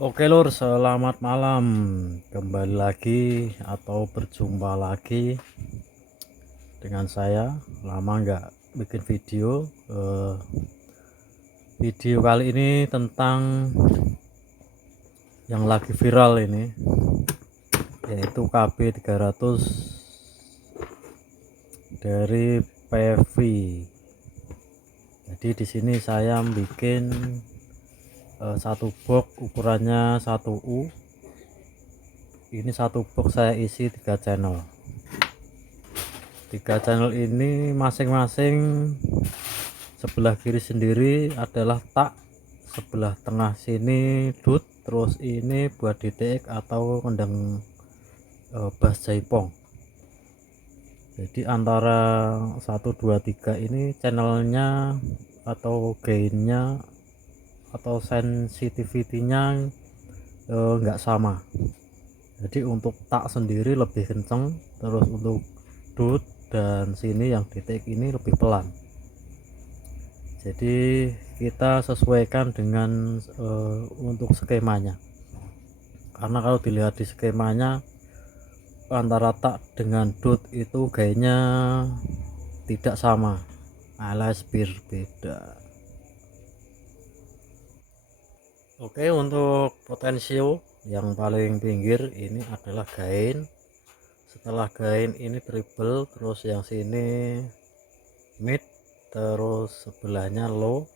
Oke lur, selamat malam. Kembali lagi atau berjumpa lagi dengan saya. Lama nggak bikin video. Video kali ini tentang yang lagi viral ini, yaitu KB300 dari PV. Jadi di sini saya bikin satu box ukurannya 1U. Ini satu box saya isi 3 channel. 3 channel ini masing-masing sebelah kiri sendiri adalah tak, sebelah tengah sini dut, terus ini buat DTX atau kendang bass jaipong. Jadi antara 1 2 3 ini channelnya atau gainnya atau sensitivity-nya enggak sama. Jadi untuk tak sendiri lebih kenceng, terus untuk dut dan sini yang DTX ini lebih pelan. Jadi kita sesuaikan dengan untuk skemanya, karena kalau dilihat di skemanya antara tak dengan dut itu gainnya tidak sama alias berbeda. Oke, untuk potensio yang paling pinggir ini adalah gain. Setelah gain ini treble, terus yang sini mid, terus sebelahnya low,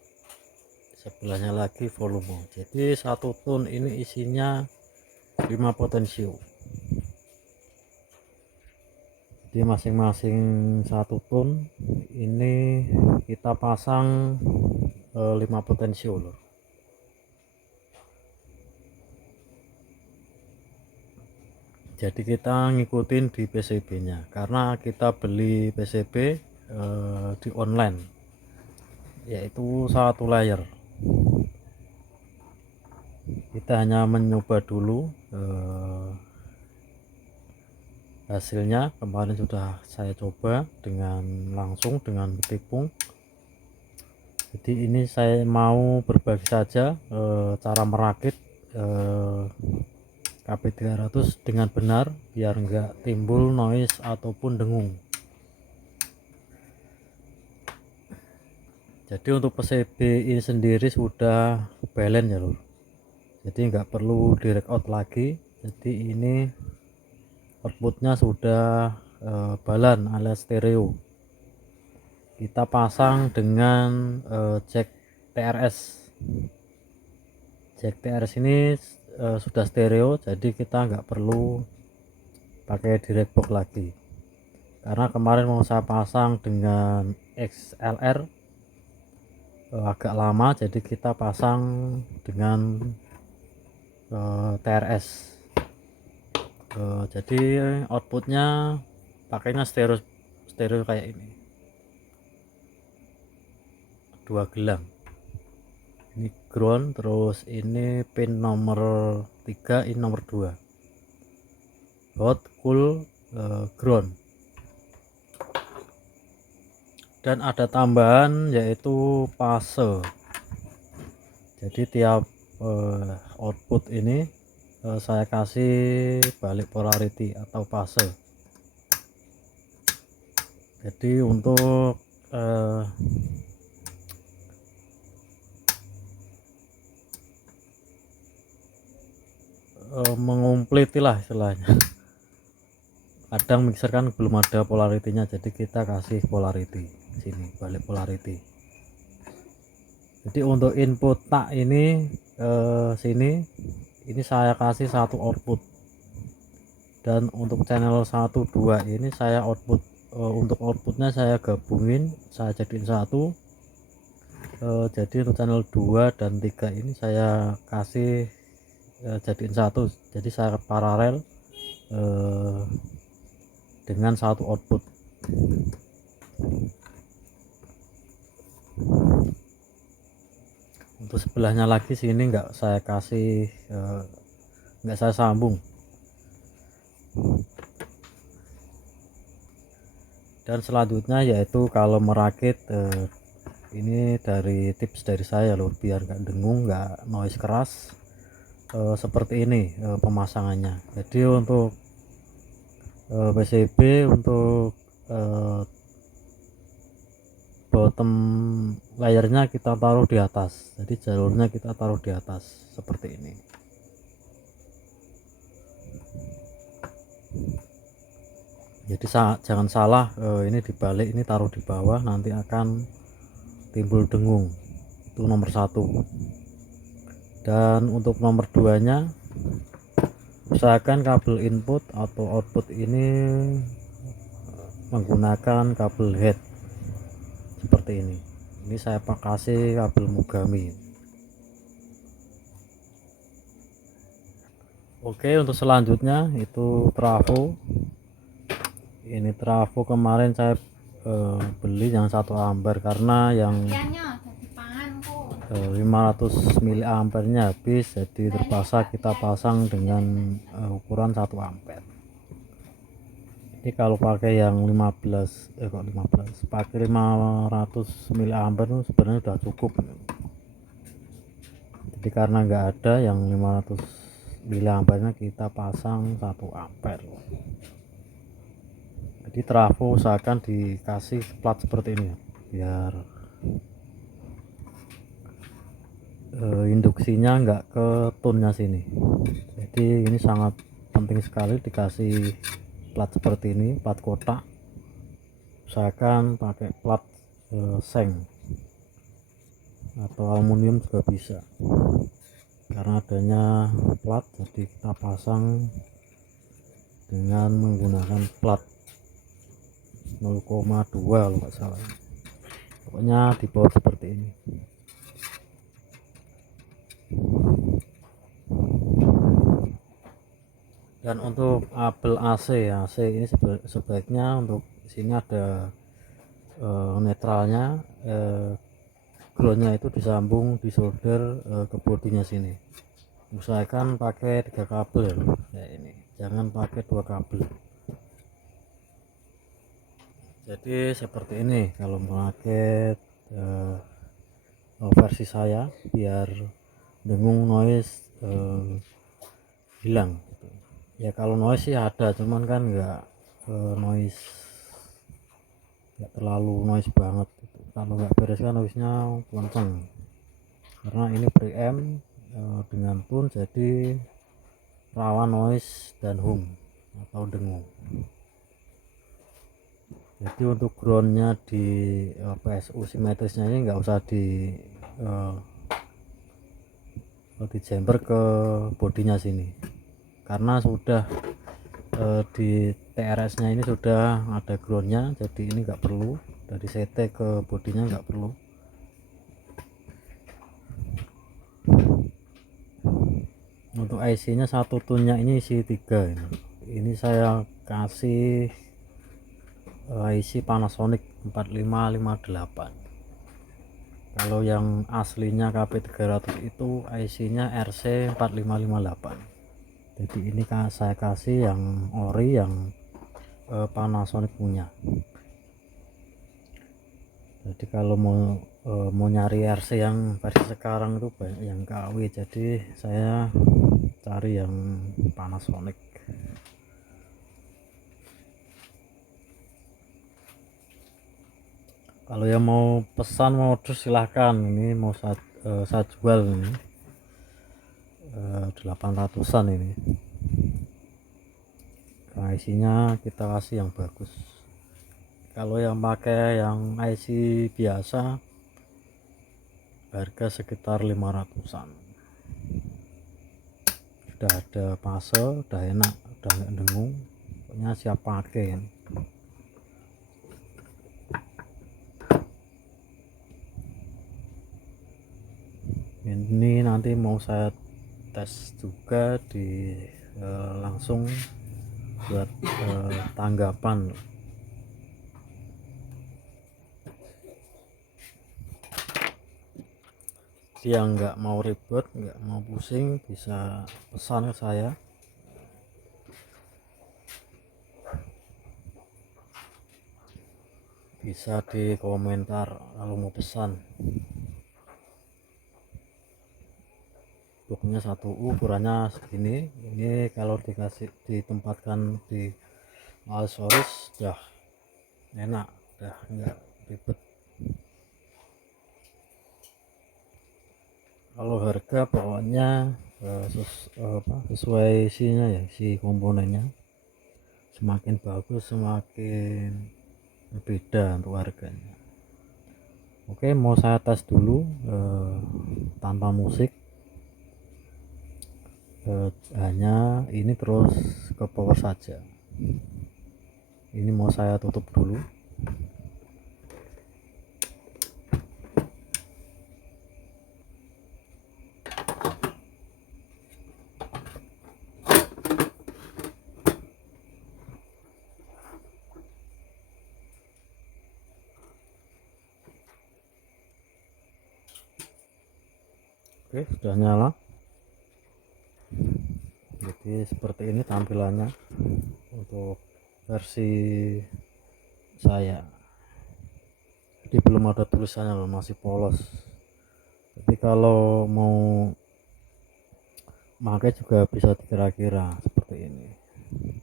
sebelahnya lagi volume. Jadi satu tone ini isinya 5 potensio. Jadi masing-masing satu tone ini kita pasang 5 potensio loh. Jadi kita ngikutin di PCB nya, karena kita beli PCB di online, yaitu satu layer. Kita hanya mencoba dulu hasilnya. Kemarin sudah saya coba langsung dengan ketipung. Jadi ini saya mau berbagi saja cara merakit KB300 dengan benar biar enggak timbul noise ataupun dengung. Jadi untuk PCB ini sendiri sudah balance ya lur, jadi nggak perlu direct out lagi. Jadi ini outputnya sudah balan alias stereo. Kita pasang dengan jack TRS. Jack TRS ini sudah stereo, jadi kita nggak perlu pakai direct box lagi. Karena kemarin mau saya pasang dengan XLR agak lama, jadi kita pasang dengan TRS. Jadi outputnya pakainya stereo kayak ini, 2 gelang. Ini ground, terus ini pin nomor 3, ini nomor 2, hot, cool, ground. Dan ada tambahan yaitu fase. Jadi tiap output ini saya kasih balik polarity atau fase. Jadi untuk mengumplit lah istilahnya. Kadang mixer kan belum ada polaritinya, jadi kita kasih polarity sini, balik polarity. Jadi untuk input tak ini sini ini saya kasih satu output, dan untuk channel 1 2 ini saya output untuk outputnya saya gabungin, saya jadiin satu. Jadi untuk channel 2 dan 3 ini saya kasih jadiin satu, jadi saya paralel dengan satu output. Untuk sebelahnya lagi sini nggak saya kasih, nggak saya sambung. Dan selanjutnya yaitu kalau merakit ini dari tips dari saya loh, biar nggak dengung, nggak noise keras. seperti ini pemasangannya. Jadi untuk PCB untuk bottom layernya kita taruh di atas, jadi jalurnya kita taruh di atas seperti ini. Jadi jangan salah, ini dibalik, ini taruh di bawah, nanti akan timbul dengung. Itu nomor satu. Dan untuk nomor 2 nya, usahakan kabel input atau output ini menggunakan kabel head seperti ini. Ini saya kasih kabel Mogami. Oke, untuk selanjutnya itu trafo. Ini trafo kemarin saya beli yang 1 ampere karena yang 500 mA nya habis, jadi terpaksa kita pasang dengan ukuran 1 ampere. Ini kalau pakai yang 15 pakai 500 mA itu sebenarnya sudah cukup. Jadi karena nggak ada yang 500 mA nya, kita pasang 1 ampere. Jadi trafo usahakan dikasih plat seperti ini biar induksinya nggak ke tunnya sini. Jadi ini sangat penting sekali dikasih plat seperti ini, plat kotak. Usahakan pakai plat seng atau aluminium juga bisa, karena adanya plat jadi kita pasang dengan menggunakan plat 0,2 kalau nggak salah. Pokoknya di bawah seperti ini. Dan untuk kabel AC ini sebaiknya untuk sini ada netralnya, groundnya itu disambung di solder ke bodinya sini. Usahakan pakai 3 kabel kayak ini, jangan pakai 2 kabel. Jadi seperti ini kalau pakai versi saya, biar dengung noise hilang gitu. Ya kalau noise sih ada, cuman kan nggak noise, nggak terlalu noise banget gitu. Kalau nggak beres kan noise nya kenceng, karena ini preamp dengan tune, jadi rawan noise dan hum atau dengung. Jadi untuk groundnya di PSU simetrisnya ini nggak usah di jumper ke bodinya sini, karena sudah di TRS nya ini sudah ada groundnya, jadi ini nggak perlu. Dari CT ke bodinya nggak perlu. Untuk IC nya satu tunnya ini isi 3 ini saya kasih IC Panasonic 4558. Kalau yang aslinya KP300 itu IC nya RC 4558. Jadi ini saya kasih yang ori, yang Panasonic punya. Jadi kalau mau nyari RC yang versi sekarang itu banyak yang KW, jadi saya cari yang Panasonic. Kalau yang mau pesan, mau order silahkan, ini mau saya jual ini 800-an ini. Nah, isinya kita kasih yang bagus. Kalau yang pakai yang IC biasa harga sekitar 500-an. Udah ada fase, udah enak, udah nggak dengung, pokoknya siap pakai. Ini nanti mau saya tes juga di langsung buat tanggapan. Yang nggak mau ribet, nggak mau pusing, bisa pesan ke saya. Bisa di komentar kalau mau pesan. boxnya 1U ukurannya segini. Ini kalau dikasih ditempatkan di Allosaurus udah enak, udah enggak ribet. Kalau harga pokoknya sesuai isinya ya, si komponennya semakin bagus semakin beda untuk harganya. Oke, mau saya tes dulu tanpa musik, hanya ini terus ke power saja. Ini mau saya tutup dulu. Oke, sudah nyala. Jadi seperti ini tampilannya untuk versi saya. Jadi belum ada tulisannya loh, masih polos. Tapi kalau mau pakai juga bisa dikira-kira seperti ini,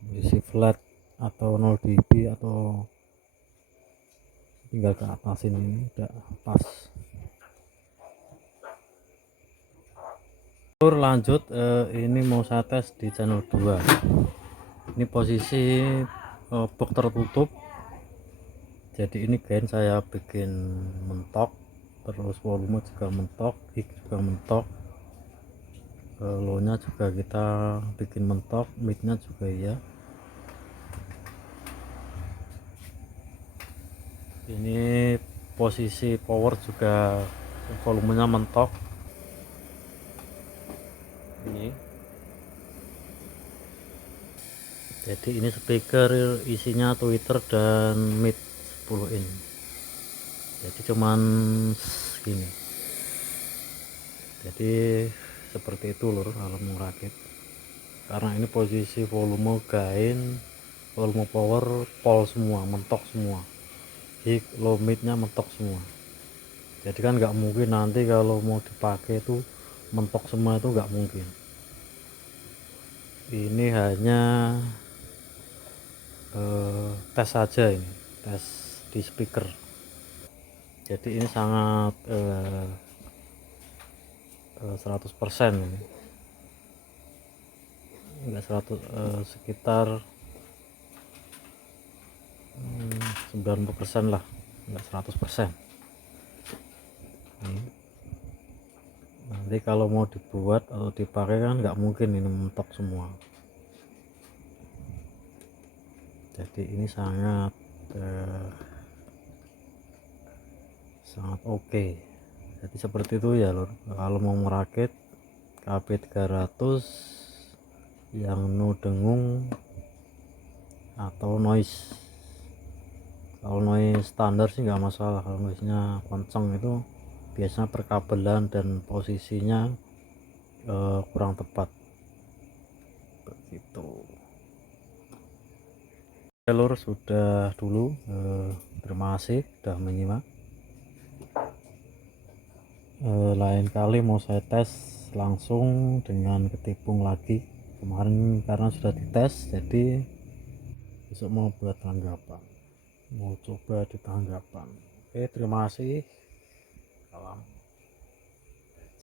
posisi flat atau 0 dB atau tinggal ke atasin, ini udah pas. Lanjut, ini mau saya tes di channel 2. Ini posisi box tertutup, jadi ini gain saya bikin mentok, terus volume juga mentok, kick juga mentok, low nya juga kita bikin mentok, mid nya juga ya. Ini posisi power juga volumenya mentok. Ini jadi ini speaker isinya tweeter dan mid 10 in, jadi cuman segini. Jadi seperti itu lur kalau mau rakit, karena ini posisi volume gain, volume power pol semua, mentok semua, high low midnya mentok semua. Jadi kan nggak mungkin nanti kalau mau dipakai itu mentok semua, itu nggak mungkin. Ini hanya tes saja, ini tes di speaker. Jadi ini sangat 100% ini, enggak 100, sekitar 90% lah, enggak 100%. Nanti kalau mau dibuat atau dipakai kan nggak mungkin ini mentok semua. Jadi ini sangat sangat oke. Jadi seperti itu ya lor, kalau mau merakit KB300 yang no dengung atau noise. Kalau noise standar sih nggak masalah, kalau noise nya kenceng itu biasanya perkabelan dan posisinya kurang tepat begitu. Lur, sudah dulu, terima kasih sudah menyimak. Lain kali mau saya tes langsung dengan ketipung lagi. Kemarin karena sudah dites, jadi besok mau buat tanggapan, mau coba di tanggapan. Oke, terima kasih, salam.